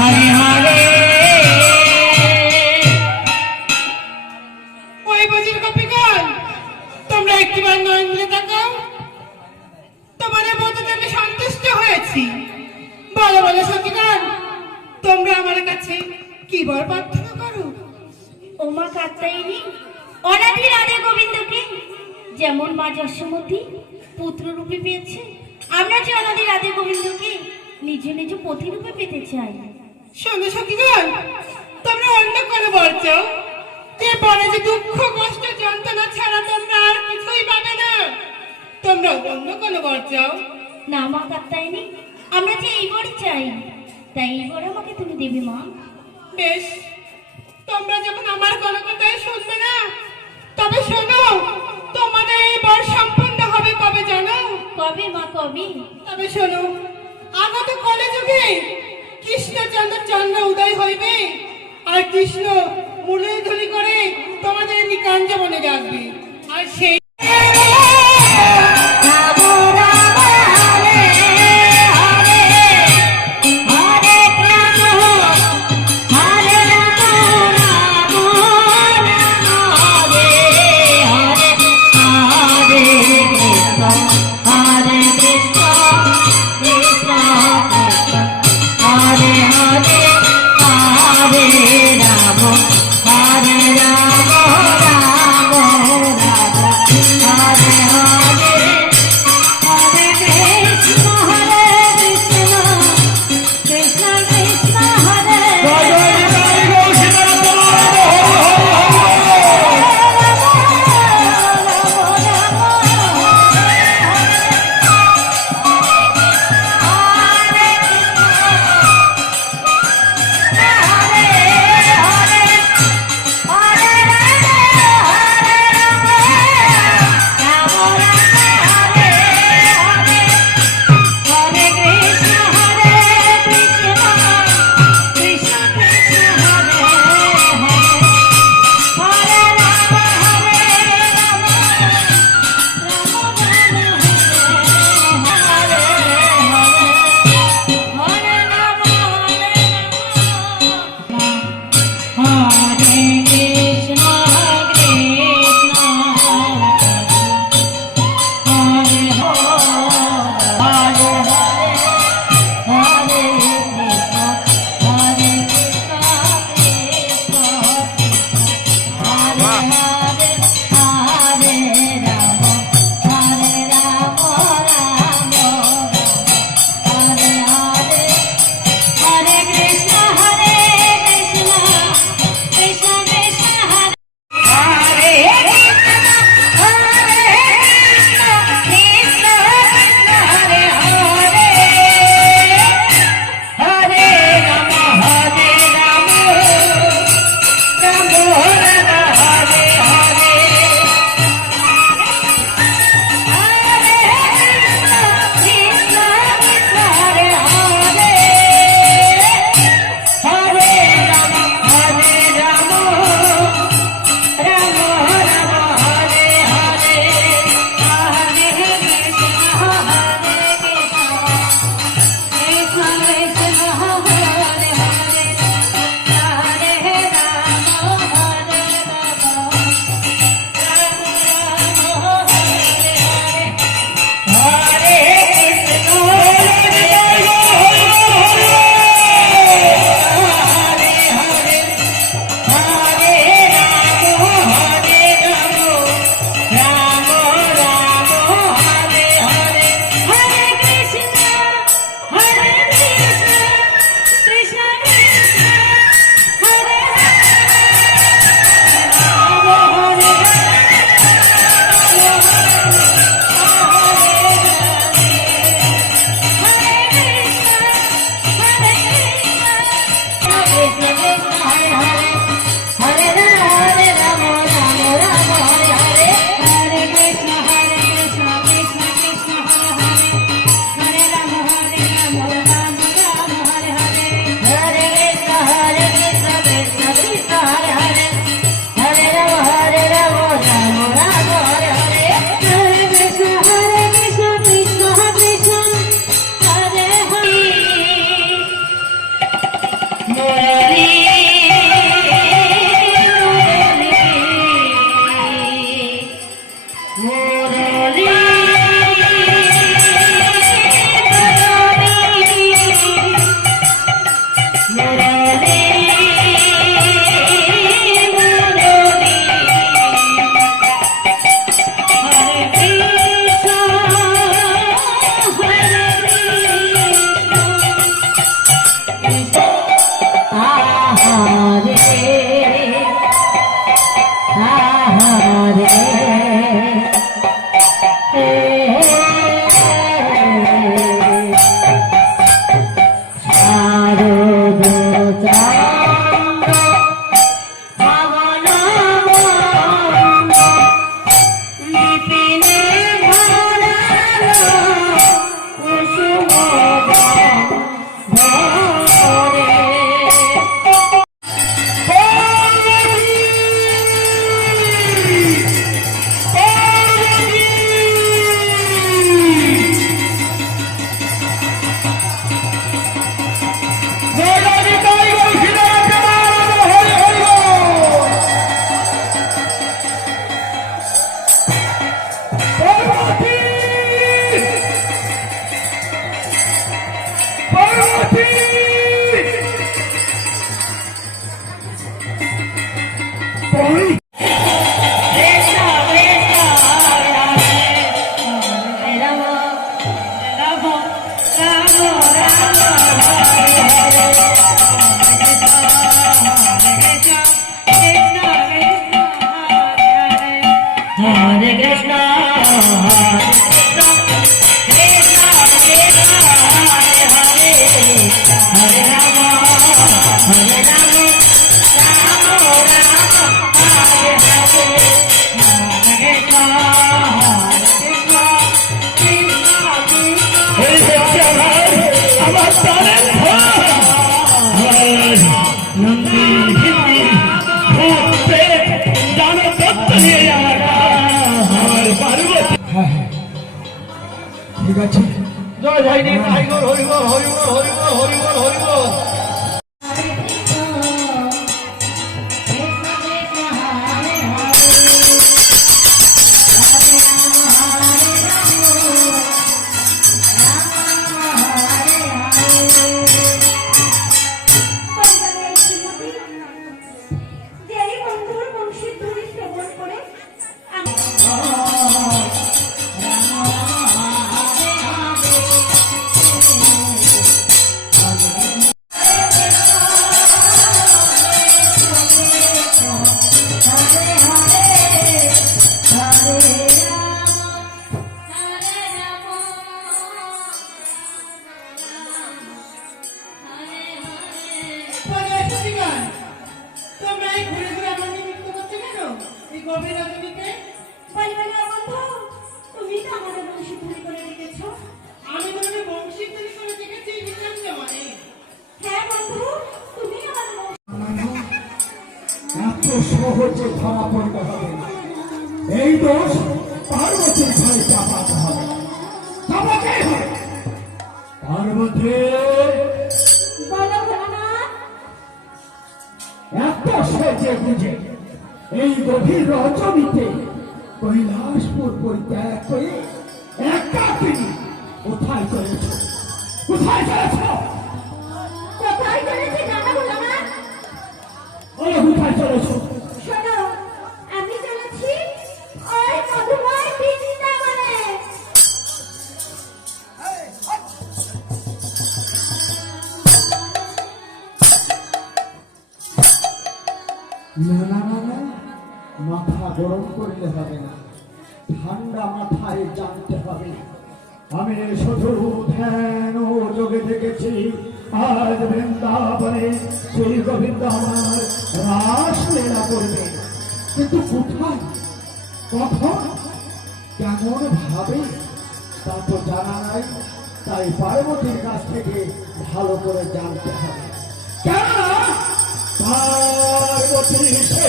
হরে হরে। ওই বুঝির গোপীগণ, তোমরা একটিবার নয় মিলে থাকো। তোমাদের ব্রততে আমি সন্তুষ্ট হয়েছি। বলো বলো সখীগণ, তোমরা আমার কাছে কি বর প্রার্থনা করো? ওমা কাত্তায়নী, অনাদি রাধে গোবিন্দকে যেমন মা যশোমতী পুত্র রূপে পেয়েছে, আমরা যে অনাদি রাধে গোবিন্দকে নিজ নিজ পতি রূপে পেতে চাই। শোনো সখীগণ, তোমরা অন্য কোনো বর চাও, যে বরে যে দুঃখ কষ্ট যন্ত্রণা ছাড়া তোমরা আর কিছুই পাবে না। তোমরা অন্য কোনো বর চাও। না মা কাত্তায়নী, আমরা যে এই বর চাই, তাই এই বর আমাকে তুমি দেবে মা। বেশ, তোমরা যখন আমার কোনো কথাই শুনবে না, তবে শোনো, তোমাদের এই বর সম্পূর্ণ হবে কবে জানো? কবে মা কবে? তবে শোনো, আগত কলিযুগে কৃষ্ণচন্দ্র চন্দ্র উদয় হইবে, আর কৃষ্ণ মুরলীধরি করে তোমাদের নিকাঞ্জ মনে রাখবে, আর সেই মুরলী মুরলী Hare Krishna, Krishna Krishna, Hare Hare, Hare Rama, Hare Rama, Rama Rama, Hare Hare, Hare Krishna, Krishna Krishna, আমার প্রাণের ভাই নন্দী হিন্দি ভূত প্রেত দানব দত্ত নিয়ে আমার পার্বতী। ঠিক আছে, জয় জয় নে টাইগর, হরিবল হরিবল হরিবল হরিবল হরিবল। সহজে ধরা পড়তে হবে না, এই দোষ পার্বতীর ঘরে চাপাতে হবে, চাপাতেই হবে। পার্বতী এত সেজে বুঝে এই গভীর রজনীতে কৈলাসপুর পরিত্যাগ করে একাকিনী কোথায় চলেছ? কোথায় চলেছ? কোথায় চলেছে জানাবো না? কোথায় চলেছ? শোনো, আমি চলেছি ওই মধুময় বৃন্দাবনে। না না না না, মাথা গরম করলে হবে না, ঠান্ডা মাথায় জানতে হবে। আমি শুধু ধ্যান ও যোগে দেখেছি আজ বৃন্দাবনে শ্রী গোবিন্দ আমার রাসলীলা করবে, কিন্তু কোথায়, কখন, কেমন ভাবে তা তো জানা নাই। তাই পার্বতীর কাছ থেকে ভালো করে জানতে হবে। কেননা পার্বতী সে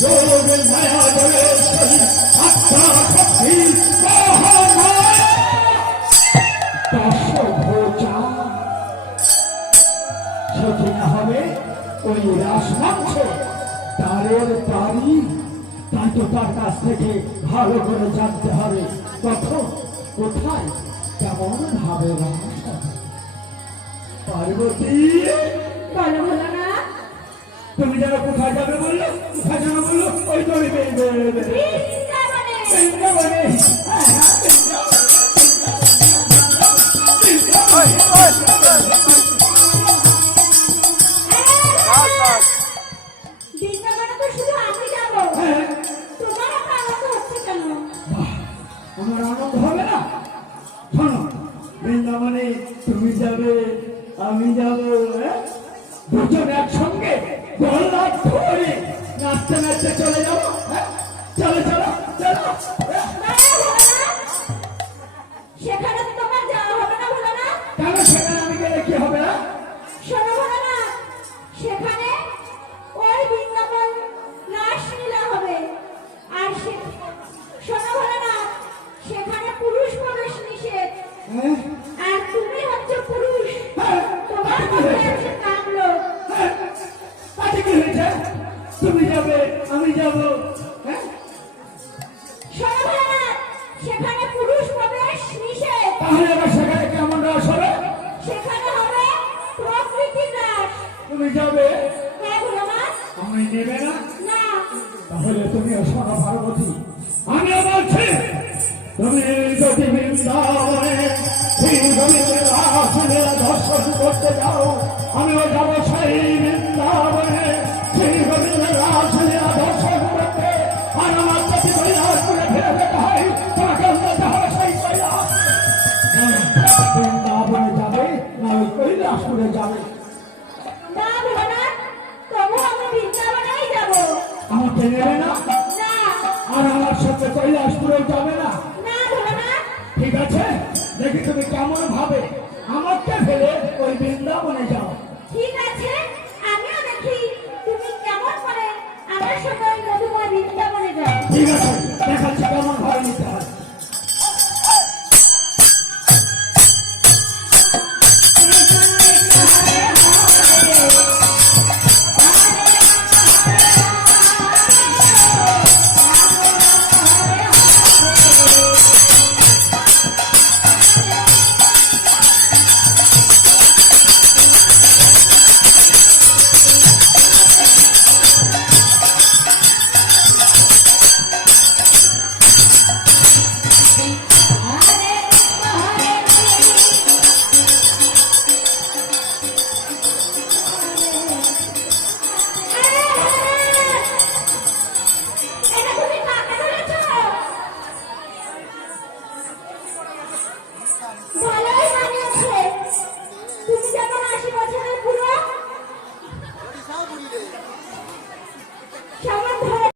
যোগ মায়া জলেশ্বরী আত্মা শক্তি মহামায়া দশভূজা। সেটি না হবে মানে ওই রাসমঞ্চ তারের বাড়ি, তাই তো তার কাছ থেকে ভালো করে জানতে হবে কখন কোথায় কেমন ভাবে রাস হবে। পার্বতী, বলো ভোলানাথ। তুমি যেন কোথায় যাবে বললো, কোথায় যাবে বললো? ওই তো ওই বৃন্দাবনে। বৃন্দাবনে। বৃন্দাবনে তো শুধু আমি যাবো, হ্যাঁ, তোমার এত আনন্দ হচ্ছে কেন? বাহ, আমার আনন্দ হবে না? শোনো, বৃন্দাবনে তুমি যাবে, আমি যাবো, হ্যাঁ? দুজন একসঙ্গে গলা ধরে নাচতে নাচতে চলে যাবো, হ্যাঁ? চলো চলো চলো, হ্যাঁ? দাঁড়াও ভোলানাথ, সেখানে তো তোমার যাওয়া হবে না ভোলানাথ। কেন সেখানে আমি গেলে কি হবে না? শোনো ভোলানাথ, সেখানে ওই বৃন্দাবন রাসলীলা হবে। আর শোনো ভোলানাথ, সেখানে পুরুষ প্রবেশ নিষেধ। হ্যাঁ? আর তুমি হচ্ছে পুরুষ, হ্যাঁ, তোমার মধ্যে আছে কামলোক। হ্যাঁ, তাতে কি হয়েছে? তুমি যাবে, আমি যাবো, হ্যাঁ? শোনো ভোলানাথ, সেখানে পুরুষ প্রবেশ নিষেধ। তাহলে আবার সেখানে কেমন রাস হবে? সেখানে হবে প্রকৃতির রাস। তুমি যাবে, হ্যাঁ ভোলানাথ। আমি নেবে না? না, তাহলে তুমি শোনো পার্বতী, আমি বলছি তুমি যদি বৃন্দাবনে শ্রী গোবিন্দের আসনে দর্শন করতে যাও, আমিও যাবো সেই বৃন্দাবনে শ্রী গোবিন্দের আসনে দর্শন করতে। আর আমার যদি কৈলাস করে ফিরে যেতে হয়, তোমাকে যেতে হবে সেই কৈলাস। বৃন্দাবনে যাবে না ওই কৈলাস করে যাবে? না ভোলানাথ, তবু আমি বৃন্দাবনেই যাব। আমাকে নেবে না? না, আর আমার সাথে কৈলাসপুরেও যাবে না? না ভোলানাথ। ঠিক আছে, দেখি তুমি কেমন ভাবে আমাকে ফেলে ওই বৃন্দাবনে